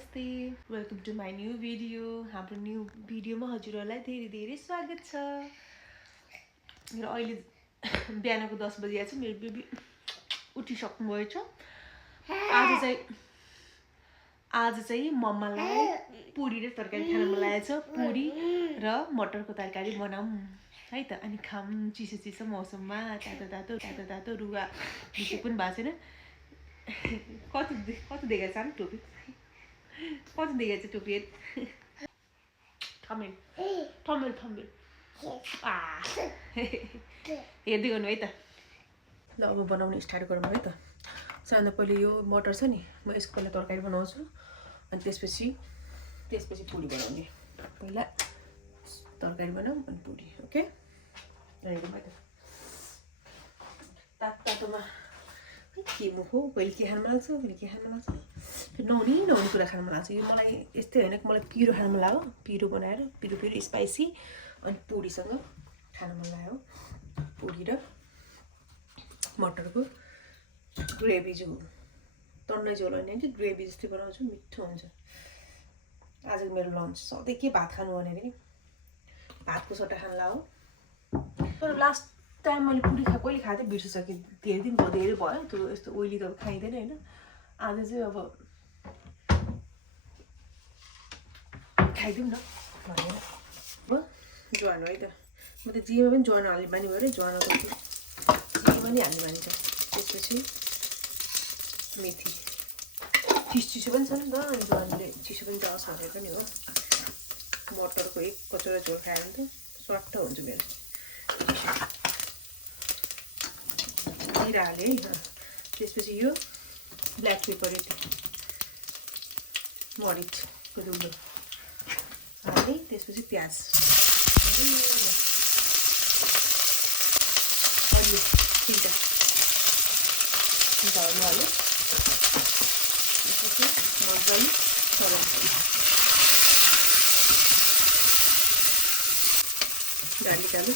नमस्ते welcome to my new video हाम्रो new भिडियोमा हजुरहरूलाई धेरै धेरै स्वागत छ र अहिले बिहानको 10 बजे छ मेरो बेबी उठिसक्नु भएछ आज चाहिँ मम्मालाई पुरी र तरकारी खान मन लागेको छ पुरी र मटरको तरकारी बनाऊँ है त अनि खाऊँ चिसो चिसो मौसममा तातो तातो रुगा भित्र पनि भएको छैन कति देखाएको छ नि टोपी कति देखाएको छ टोपी थमेल हेर्दै गर्नु है त ल अब बनाउन स्टार्ट गरौँ है त सबभन्दा पहिले यो मटर छ नि म यसको पहिला तरकारी बनाउँछु अनि त्यसपछि पुरी बनाउने पहिला तरकारी बनाऊँ अनि पुरी ओके हेरौँ है त तातोमा के मुखो कहिले के खान मन लाग्छ कहिले के खान मन लाग्छ नहुने कुरा खान मन लाग्छ यो मलाई यस्तै होइन मलाई पिरो खान मन लाग्यो पिरो बनाएर पिरो स्पाइसी अनि पुरीसँग खान मन लाग्यो पुरी र मटरको ग्रेभी झोल तन्नै झोल होइन कि ग्रेभी जस्तै बनाउँछु मिठो हुन्छ आजको मेरो लन्च सधैँ के भात खानु भने नि भातको सट्टा खान लाग्यो तर लास्ट टाइम मैले पुरी कहिले खाएको थिएँ बिर्सिसकेँ धेरै दिन भयो धेरै भयो त्यो यस्तो ओइली त खाइँदैन होइन आज चाहिँ अब खाइदिउँ न भनेर हो ज्वानो है त म त जेमा पनि ज्वानो हाल्ने बानी भयो अरे ज्वानो त जेमा नि हाल्ने बानी छ त्यसपछि मेथी चिसो पनि छ नि त ज्वानोले चिसो पनि जाओस् भनेर पनि हो मटरको एक कचौरा झोल खायो भने त स्वाट्ट हुन्छ मेरो जिरा हालेँ है त्यसपछि यो ब्ल्याक पेपर यति मरिचको धुलो हालेँ त्यसपछि प्याज हरियो तिनवटा अरू हाल्यो त्यसपछि मजाले चलाउँछु गार्लिक हाल्यो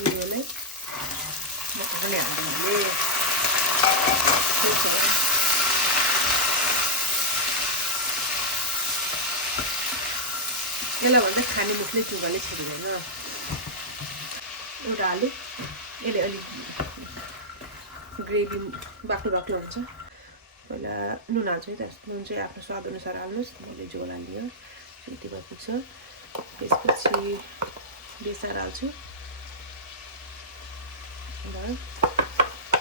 यसलाई मजाले हाल्दै यसलाई भन्दा खाने मुखले चुगाले छोडिँदैन एउटा हाल्यो यसले अलिक ग्रेभी बाक्लो हुन्छ पहिला नुन हाल्छु है त नुन चाहिँ आफ्नो स्वादअनुसार हाल्नुहोस् मैले झोल हालिदियो यति भए पुग्छ त्यसपछि बेसार हाल्छु र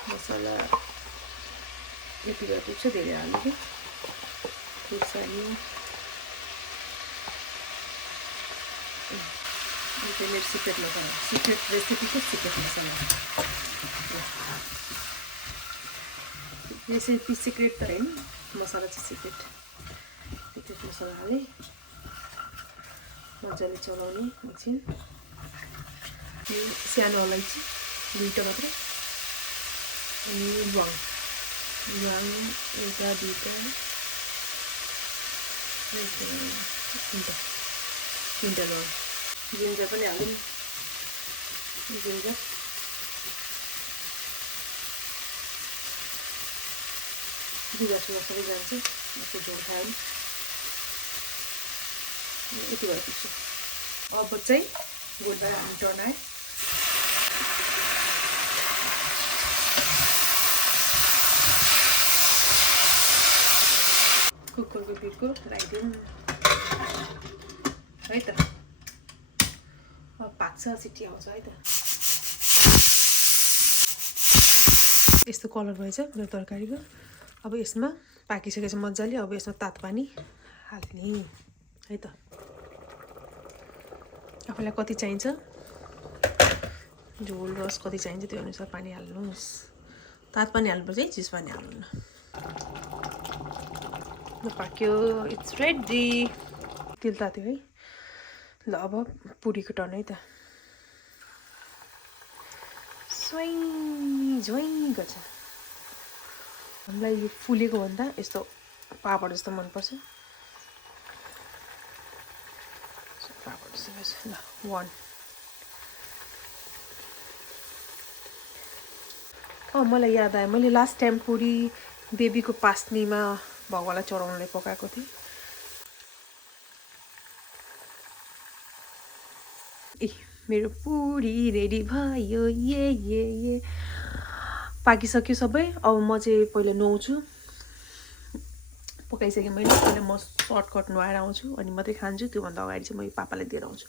मसला यति भए पुग्छ धेरै हाल्नु कि खुर्सानी यो मेरो सिक्रेट मसला सिक्रेट रेसिपीको सिक्रेट मसला रेसिपी सिक्रेट त होइन मसला चाहिँ सिक्रेट मसला हालेँ मजाले चलाउने एकछिन सानो अलैँची 2टा मात्रै अनि ल्वाङ एउटा 2टा 3टा ल्वाङ जिन्जर पनि हालौँ जिन्जर बिगार्छुमा सबै जान्छ यसको झोल खायो भने यति भए पुग्छ अब चाहिँ गोलबाट हामी टर्नायो कुकरको पिठको राखिदिउँ है त अब पाक्छ सिटी आउँछ है त यस्तो कलर भएछ मेरो तरकारीको अब यसमा पाकिसकेछ मजाले अब यसमा तातो पानी हाल्ने है त आफूलाई कति चाहिन्छ झोल रस कति चाहिन्छ त्यो अनुसार पानी हाल्नुहोस् तातो पानी हाल्नुपर्छ है चिसो पानी हाल्नु ल पाक्यो इट्स रेडी तेल तात्यो है ल अब पुरीको टर्न है त स्वाइङ झ्वाइङ गर्छ हामीलाई यो फुलेको भन्दा यस्तो पापड जस्तो मनपर्छ पापड जस्तो भएछ ल 1 मलाई याद आयो मैले लास्ट टाइम पुरी बेबीको पास्नीमा भगवानलाई चढाउनलाई पकाएको थिएँ। ए मेरो पुरी रेडी भयो ये पाकिसक्यो सबै। अब म चाहिँ पहिला नुहाउँछु। पकाइसकेँ मैले। पहिला म सर्टकट नुहाएर आउँछु अनि मात्रै खान्छु। त्योभन्दा अगाडि चाहिँ म पापालाई दिएर आउँछु।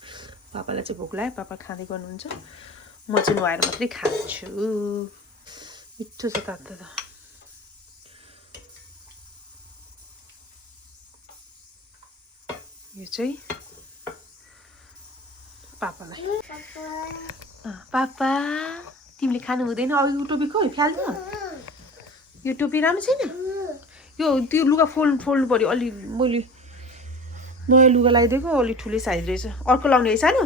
पापालाई चाहिँ भोक लाग्यो, पापा खाँदै गर्नुहुन्छ, म चाहिँ नुहाएर मात्रै खान्छु। मिठो छ तातो त। यो चाहिँ पापालाई। पापा तिमीले खानु हुँदैन। अब यो टोपी खोइ फ्याल्छ। यो टोपी राम्रो छैन। यो त्यो लुगा फोल्नु पर्यो। अलि मैले नयाँ लुगा लगाइदिएको, अलि ठुलै साइज रहेछ। अर्को लाउने है सानो।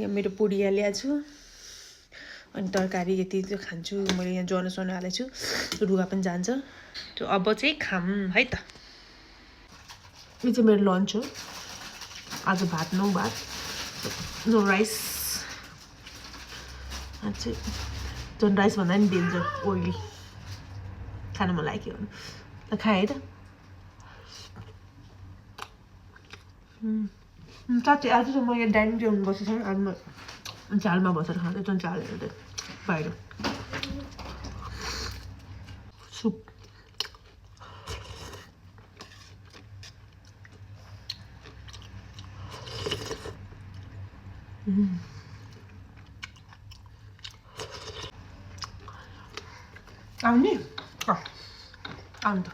यहाँ मेरो पुडी यहाँ ल्याएको छु अनि तरकारी यति चाहिँ खान्छु। मैले यहाँ जनो हालेको छु, लुगा पनि जान्छ। त्यो अब चाहिँ खाम है त। यो चाहिँ मेरो लन्च हो आज। भात नो राइस। आज चाहिँ झन् राइस भन्दा पनि डेन्जर ओइली खानु मन लाग्यो भने खाएँ है त। साँच्चै आज चाहिँ म यहाँ डाइनिङ टेबलमा बसेको छैन। आज म झालमा बसेर खाँदै झन् झाल हेर्दै बाहिर सुप। आउने आउनु त।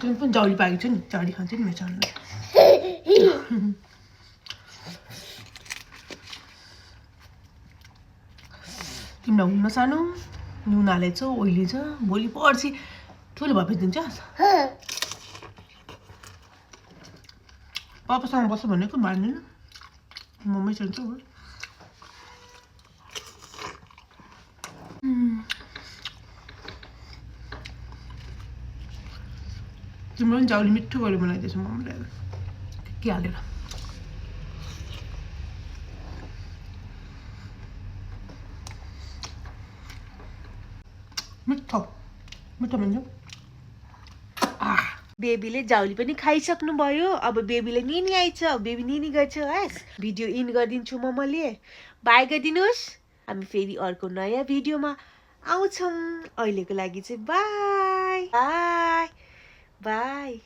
तिमी पनि जाउली पाकेको छ नि, जाउली खान्छ नि मेरो सानो। तिमीलाई हुन्न सानो, नुन हालेछौ, ओइली छ। भोलि पर्सि ठुलो भएपछि दिन्छ। पापासँग बस्छ भनेको मान्दैन। मम्मी चल्छ हो। तिम्रो पनि जाउली मिठो गरेर बनाइदिएछ मम्मीले के हालेर। मिठो मिठो भन्छ। बेबीले जाउली पनि खाइसक्नु भयो। अब बेबीले निनी आइछ। बेबी निनी गर्छ। हस् भिडियो इन गरिदिन्छु मैले। बाई गरिदिनुहोस्। हामी फेरि अर्को नयाँ भिडियोमा आउँछौँ। अहिलेको लागि चाहिँ बाई बाई बाई।